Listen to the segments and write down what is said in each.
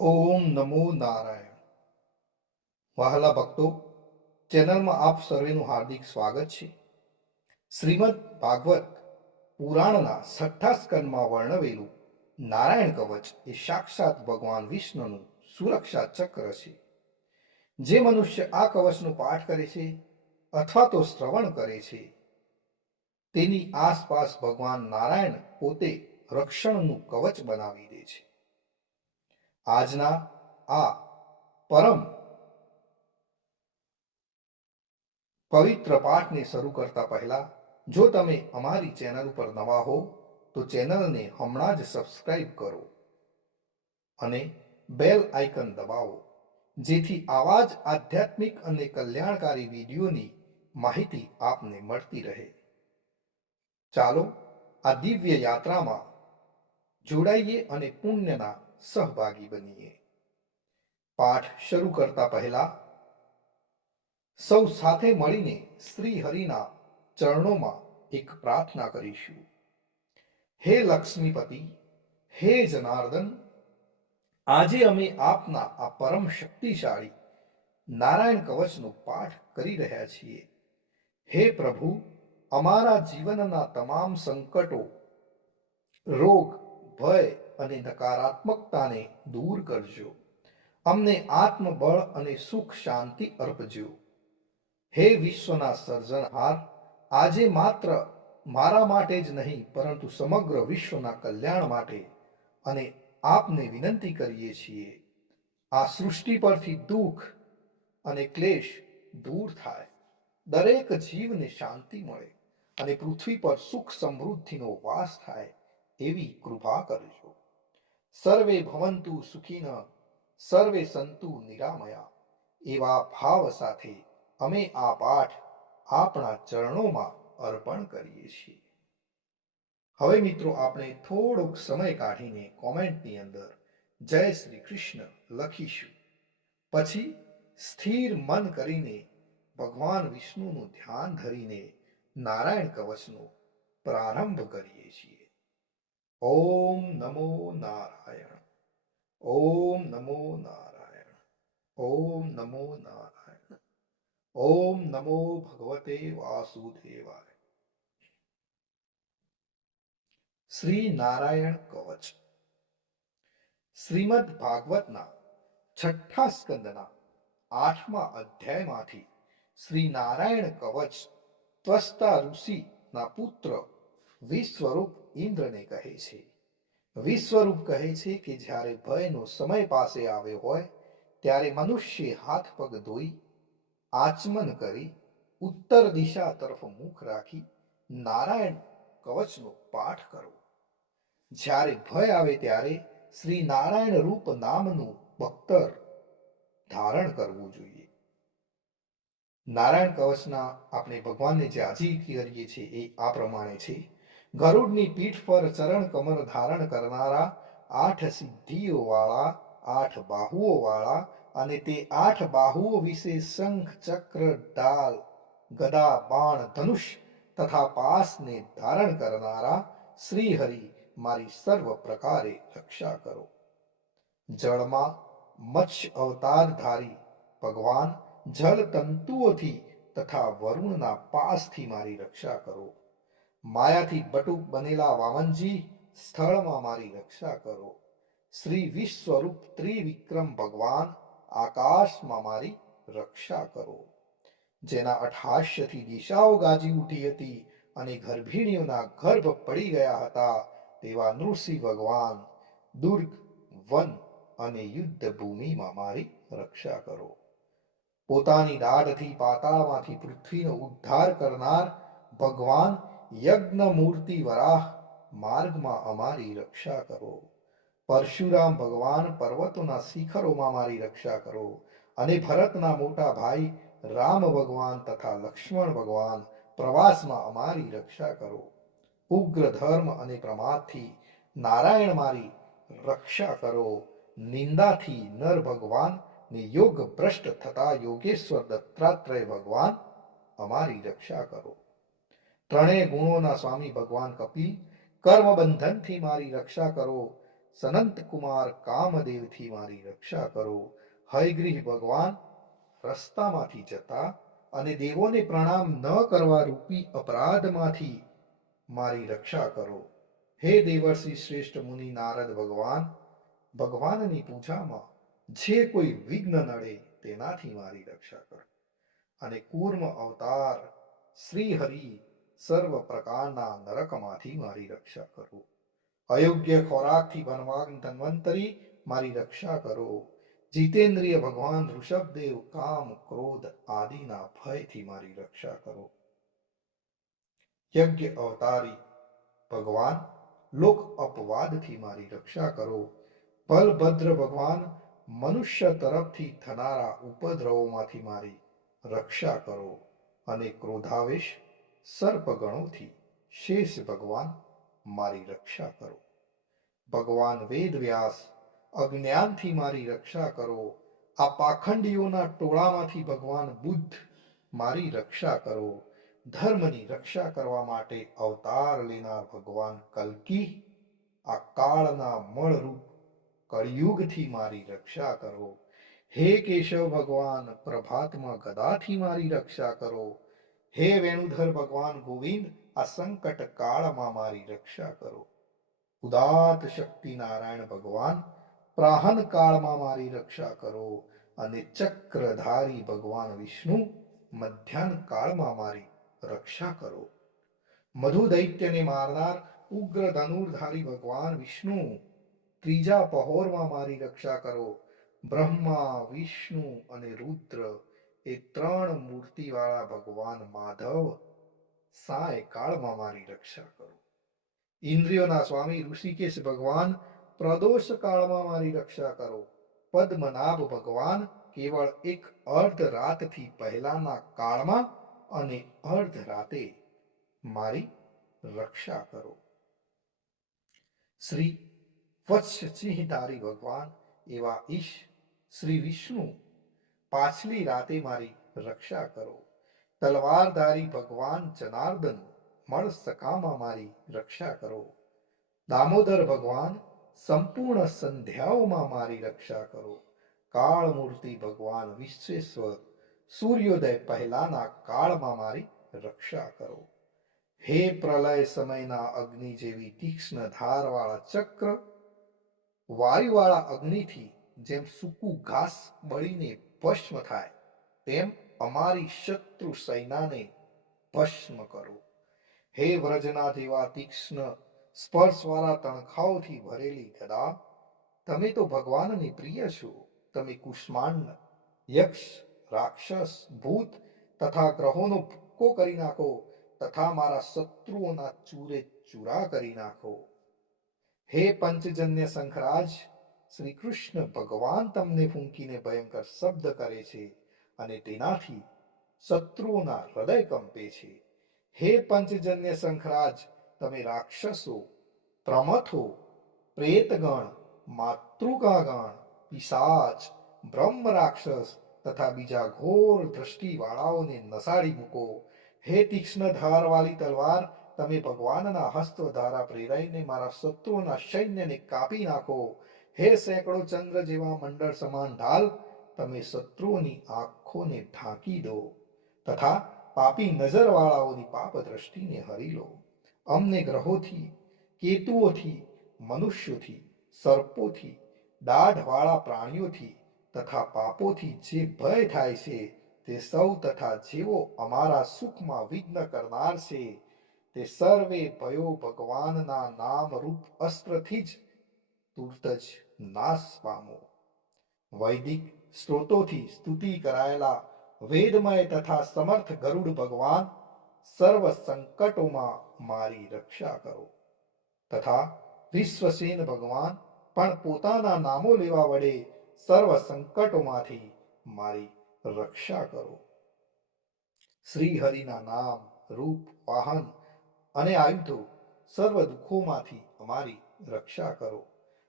ઓમ નમો નારાયણ. વહાલા ભક્તો, ચેનલમાં આપ સર્વેનું હાર્દિક સ્વાગત છે. શ્રીમદ ભાગવત પુરાણના 6થા સ્કંદમાં વર્ણવેલું નારાયણ કવચ એ સાક્ષાત ભગવાન વિષ્ણુનું સુરક્ષા ચક્ર છે. જે મનુષ્ય આ કવચનો પાઠ કરે છે અથવા તો શ્રવણ કરે છે, તેની આસપાસ ભગવાન નારાયણ પોતે રક્ષણનું કવચ બનાવી દે છે. આજના આ પરમ પવિત્ર પાઠને શરૂ કરતા પહેલા, જો તમે અમારી ચેનલ ઉપર નવા હો તો ચેનલને હમણાં જ સબસ્ક્રાઇબ કરો અને બેલ આઇકન દબાવો, જેથી આવા જ આધ્યાત્મિક અને કલ્યાણકારી વિડીયોની માહિતી આપને મળતી રહે. ચાલો આ દિવ્ય યાત્રામાં જોડાઈએ અને પુણ્યના સહભાગી બનીએ. પાઠ શરૂ કરતા પહેલા સૌ સાથે મળીને શ્રી હરિના ચરણોમાં એક પ્રાર્થના કરીશું. હે લક્ષ્મીપતિ, હે જનાર્દન, આજે અમે આપના આ પરમ શક્તિશાળી નારાયણ કવચનો પાઠ કરી રહ્યા છીએ. હે પ્રભુ, અમારા જીવનના તમામ સંકટો, રોગ, ભય અને નકારાત્મકતાને દૂર કરજો. અમને આત્મબળ અને સુખ શાંતિ અર્પજો. હે વિશ્વના સર્જનહાર, આજે માત્ર મારા માટે જ નહીં પરંતુ સમગ્ર વિશ્વના કલ્યાણ માટે અને આપને વિનંતી કરીએ છીએ, આ સૃષ્ટિ પરથી દુઃખ અને ક્લેશ દૂર થાય, દરેક જીવને શાંતિ મળે અને પૃથ્વી પર સુખ સમૃદ્ધિનો વાસ થાય એવી કૃપા કરજો. સર્વે ભવંતુ સુખીનઃ, સર્વે સંતુ નિરામયા, એવા ભાવ સાથે અમે આ પાઠ આપણા ચરણોમાં અર્પણ કરીએ છીએ. હવે મિત્રો, આપણે થોડોક સમય કાઢીને કોમેન્ટની અંદર જય શ્રી કૃષ્ણ લખીશું. પછી સ્થિર મન કરીને ભગવાન વિષ્ણુનું ધ્યાન ધરીને નારાયણ કવચનો પ્રારંભ કરીએ છીએ. ઓમ નમો નારાયણ, ઓમ નમો નારાયણ, ઓમ નમો નારાયણ, ઓમ નમો ભગવતે વાસુદેવાય. શ્રી નારાયણ કવચ. શ્રીમદ ભાગવતના 6થા સ્કંદના 8મા અધ્યાયમાંથી શ્રી નારાયણ કવચ ત્વષ્ટા ઋષિના પુત્ર વિશ્વરૂપ ઇન્દ્રને કહે છે. વિશ્વરૂપ કહે છે કે જ્યારે ભયનો સમય પાસે આવ્યો હોય ત્યારે મનુષ્ય હાથ પગ ધોઈ, આચમન કરી, ઉત્તર દિશા તરફ મુખ રાખી નારાયણ કવચનો પાઠ કરો. જ્યારે ભય આવે ત્યારે શ્રી નારાયણ રૂપ નામનું બખ્તર ધારણ કરવું જોઈએ. નારાયણ કવચના આપણે ભગવાનને જે આજી કરીએ છીએ એ આ પ્રમાણે છે. ગરુડની પીઠ પર ચરણ કમર ધારણ કરનારા, 8 સિદ્ધિઓ વાળા, 8 બાહુઓ વાળા અને તે 8 બાહુઓ વિશે શંખ, ચક્ર, ઢાલ, ગદા, બાણ, ધનુષ તથા પાસને ધારણ કરનારા શ્રી હરિ મારી સર્વ પ્રકારે રક્ષા કરો. જળમાં મત્સ્ય અવતારધારી ભગવાન જલ તંતુઓથી તથા વરુણના પાસથી મારી રક્ષા કરો. માયાથી બટુક બનેલા વામનજી, સ્થળમાં મારી રક્ષા કરો. શ્રી વિશ્વરૂપ ત્રિવિક્રમ ભગવાન, આકાશમાં મારી રક્ષા કરો. જેના અઠાસ્યથી દિશાઓ ગાજી ઉઠી હતી અને ગર્ભિણીઓના ગર્ભ પડી ગયા હતા, તેવા નૃસિંહ ભગવાન, દુર્ગ, વન અને યુદ્ધ ભૂમિમાં મારી રક્ષા કરો. પોતાની દાઢથી પાતાળમાંથી પૃથ્વીનો ઉદ્ધાર કરનાર ભગવાન યજ્ઞ મૂર્તિ વરાહ, માર્ગમાં અમારી રક્ષા કરો. પરશુરામ ભગવાન, પર્વતોના શિખરોમાં મારી રક્ષા કરો. અને ભરતના મોટા ભાઈ રામ ભગવાન તથા લક્ષ્મણ ભગવાન, પ્રવાસમાં અમારી રક્ષા કરો. ઉગ્ર ધર્મ અને પ્રમાદથી નારાયણ મારી રક્ષા કરો. નિંદાથી નર ભગવાન ને યોગ ભ્રષ્ટ થતા યોગેશ્વર દત્તાત્રેય ભગવાન અમારી રક્ષા કરો. ત્રણેય ગુણોના સ્વામી ભગવાન કપિલ, કર્મ બંધનથી મારી રક્ષા કરો. સનંત કુમાર કામદેવથી મારી રક્ષા કરો. હયગ્રીહ ભગવાન રસ્તામાંથી જતા અને દેવોને પ્રણામ ન કરવા રૂપી અપરાધમાંથી મારી રક્ષા કરો. હે દેવર્ષિ શ્રેષ્ઠ મુનિ નારદ ભગવાન, ભગવાનની પૂજામાં જે કોઈ વિઘ્ન નડે તેનાથી મારી રક્ષા કરો. અને કૂર્મ અવતાર શ્રી હરિ સર્વ પ્રકારના નરકમાંથી મારી રક્ષા કરો. અયોગ્ય ખોરાકથી ભગવાન ધન્વંતરી મારી રક્ષા કરો. જીતેન્દ્રિય ભગવાન ઋષભદેવ કામ ક્રોધ આદિના ભયથી મારી રક્ષા કરો. યજ્ઞ અવતારી ભગવાન લોક અપવાદથી મારી રક્ષા કરો. બલભદ્ર ભગવાન મનુષ્ય તરફથી થનારા ઉપદ્રવોમાંથી મારી રક્ષા કરો. અને ક્રોધાવેશ સર્પગણોથી શેષ ભગવાન મારી રક્ષા કરો. ભગવાન વેદવ્યાસ અજ્ઞાનથી મારી રક્ષા કરો. આ પાખંડીઓના ટોળામાંથી ભગવાન બુદ્ધ મારી રક્ષા કરો. ધર્મની રક્ષા કરવા માટે અવતાર લેનાર ભગવાન કલ્કી આ કાળના મળરૂપ કળિયુગથી મારી રક્ષા કરો. હે કેશવ ભગવાન પ્રભાતમાં ગદાથી મારી રક્ષા કરો. હે વેણુધર ભગવાન ગોવિંદ આ સંકટ કાળમાં મારી રક્ષા કરો. ઉદાત શક્તિ નારાયણ ભગવાન પ્રાહન કાળમાં મારી રક્ષા કરો. અને ચક્રધારી ભગવાન વિષ્ણુ મધ્યાહન કાળમાં મારી રક્ષા કરો. મધુ દૈત્યને મારનાર ઉગ્ર ધનુર્ધારી ભગવાન વિષ્ણુ ત્રીજા પહોરમાં મારી રક્ષા કરો. બ્રહ્મા વિષ્ણુ અને રુદ્ર એ ત્રણ મૂર્તિવાળા ભગવાન માધવ સાય કાળમાં મારી રક્ષા કરો. ઇન્દ્રિયોના સ્વામી ઋષિકેશ ભગવાન પ્રદોષ કાળમાં મારી રક્ષા કરો. પદ્મનાભ ભગવાન કેવળ એક અર્ધ રાતથી પહેલાના કાળમાં અને અર્ધ રાતે મારી રક્ષા કરો. શ્રી વત્સસિંહધારી ભગવાન એવા ઈશ શ્રી વિષ્ણુ પાછલી રાતે મારી રક્ષા કરો. તલવારધારી ભગવાન જનાર્દન મળ સકામાં મારી રક્ષા કરો. દામોદર ભગવાન સંપૂર્ણ સંધ્યાઓમાં મારી રક્ષા કરો. કાળમૂર્તિ ભગવાન વિશ્વેશ્વર સૂર્યોદય પહેલાના કાળમાં મારી રક્ષા કરો. હે પ્રલય સમયના અગ્નિ જેવી તીક્ષ્ણ ધારવાળા ચક્ર વાયુવાળા અગ્નિથી જેમ સૂકું ઘાસ બળીને ભસ્મ થાય તેમ અમારી શત્રુ સૈનાને ભસ્મ કરો. હે વ્રજના જેવા તીક્ષ્ણ સ્પર્શવાળા તણખાઓથી ભરેલી ગદા, તમે તો ભગવાનની પ્રિય છો. તમે કુષ્માંડ યક્ષ રાક્ષસ ભૂત તથા ગ્રહોનો ભૂક્કો કરી નાખો તથા મારા શત્રુઓના ચૂરે ચૂરા કરી નાખો. હે પંચજન્ય શંખરાજ શ્રી કૃષ્ણ ભગવાન તમને ફૂંકીને ભયંકર શબ્દ કરે છે અને તેનાથી શત્રુઓના હૃદય કંપે છે. હે પંચજન્ય શંખરાજ તમે રાક્ષસો પ્રમથો પ્રેતગણ માતૃકાગણ પિશાચ બ્રહ્મ રાક્ષસ તથા બીજા ઘોર દ્રષ્ટિવાળાઓને નસાડી મૂકો. હે તીક્ષ્ણ ધારવાળી તલવાર તમે ભગવાનના હસ્ત દ્વારા પ્રેરાઈને મારા શત્રુઓના સૈન્યને કાપી નાખો. હે સેંકડો ચંદ્ર જેવા મંડળ સમાન ઢાલ તમે શત્રુઓની આંખોને ઢાંકી દો તથા પાપી નજરવાળાઓની પાપ દ્રષ્ટિને હરી લો. અમને ગ્રહોથી કેતુઓથી મનુષ્યોથી સર્પોથી દાઢવાળા પ્રાણીઓથી તથા પાપોથી જે ભય થાય છે તે સૌ તથા જેઓ અમારા સુખમાં વિઘ્ન કરનાર છે તે સર્વે ભયો ભગવાનના નામ રૂપ અસ્ત્રથી જ તુરત જ નાશ પામો. વૈદિક સ્ત્રોતોથી સ્તુતિ કરાયેલા વેદમય તથા સમર્થ ગરુડ ભગવાન સર્વ સંકટોમાં મારી રક્ષા કરો તથા વિશ્વસેન ભગવાન પણ પોતાના નામો લેવા વડે સર્વ સંકટોમાંથી મારી રક્ષા કરો. શ્રી હરિના નામ રૂપ વાહન અને આયુધો સર્વ દુઃખોમાંથી અમારી રક્ષા કરો.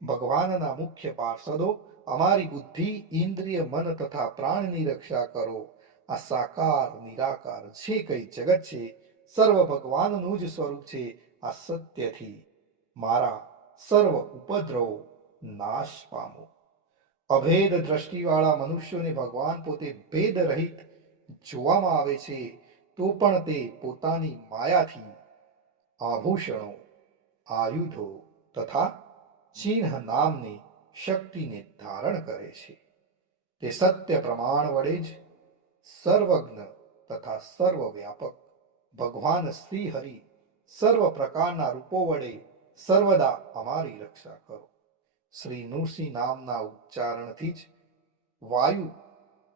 ભગવાનના મુખ્ય પાર્ષદો અમારી બુદ્ધિ ઇન્દ્રિય મન તથા પ્રાણની રક્ષા કરો. આ સાકાર નિરાકાર જે કઈ જગત છે સર્વ ભગવાનનું જ સ્વરૂપ છે. આ સત્યથી મારા સર્વ ઉપદ્રવો નાશ પામો. અભેદ દ્રષ્ટિવાળા મનુષ્યોને ભગવાન પોતે ભેદ રહિત જોવામાં આવે છે, તો પણ તે પોતાની માયાથી આભૂષણો, આયુધો તથા ચિહ્ન નામની શક્તિને ધારણ કરે છે. તે સત્ય પ્રમાણ વડે જ સર્વજ્ઞ તથા સર્વવ્યાપક ભગવાન શ્રી હરિ સર્વ પ્રકારના રૂપો વડે સર્વદા અમારી રક્ષા કરો. શ્રી નૃસિંહ નામના ઉચ્ચારણથી જ વાયુ,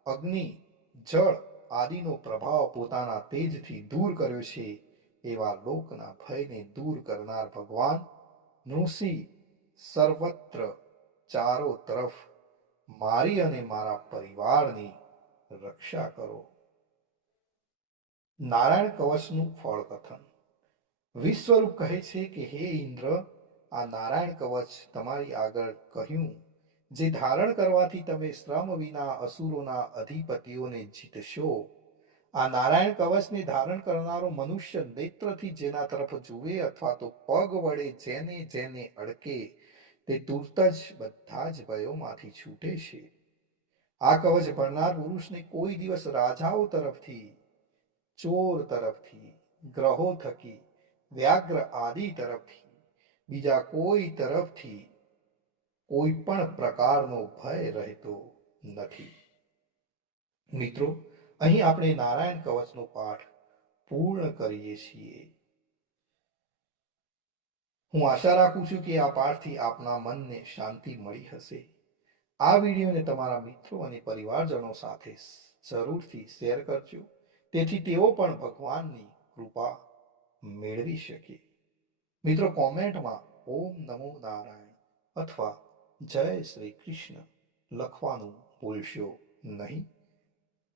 અગ્નિ, જળ આદિનો પ્રભાવ પોતાના તેજથી દૂર કર્યો છે. એવા લોકના ભયને દૂર કરનાર ભગવાન નૃસિંહ સર્વત્ર ચારો તરફ મારી અને મારા પરિવારની રક્ષા કરો. નારાયણ કવચનું ફળ કથન. વિશ્વરૂપ કહે છે કે હે ઇન્દ્ર, આ નારાયણ કવચ તમારી આગળ કહ્યું, જે ધારણ કરવાથી તમે શ્રમ વિના અસુરોના અધિપતિઓને જીતશો. આ નારાયણ કવચને ધારણ કરનારો મનુષ્ય નેત્રથી જેના તરફ જુએ અથવા તો પગ વડે જેને જેને અડકે, તે તુરત જ બધા જ ભયોમાંથી છૂટે છે. આ કવચ ભરનાર પુરુષને કોઈ દિવસ રાજાઓ તરફથી, ચોર તરફથી, ગ્રહો થકી, વ્યાઘ્ર આદિ તરફથી, બીજા કોઈ તરફથી કોઈ પણ પ્રકારનો ભય રહેતો નથી. મિત્રો, અહીં આપણે નારાયણ કવચનો પાઠ પૂર્ણ કરીએ છીએ. હું આશા રાખું છું કે આ પાઠથી આપના મનને શાંતિ મળી હશે. આ વિડીયોને તમારા મિત્રો અને પરિવારજનો સાથે જરૂરથી શેર કરજો, તેથી તેઓ પણ ભગવાનની કૃપા મેળવી શકે. મિત્રો, કોમેન્ટમાં ઓમ નમો નારાયણ અથવા જય શ્રી કૃષ્ણ લખવાનું ભૂલશો નહીં.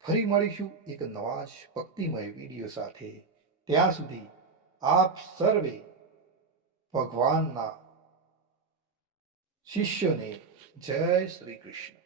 ફરી મળીશું એક નવા જ ભક્તિમય વિડીયો સાથે. ત્યાં સુધી આપ સર્વે ભગવાનના શિષ્યોને જય શ્રી કૃષ્ણ.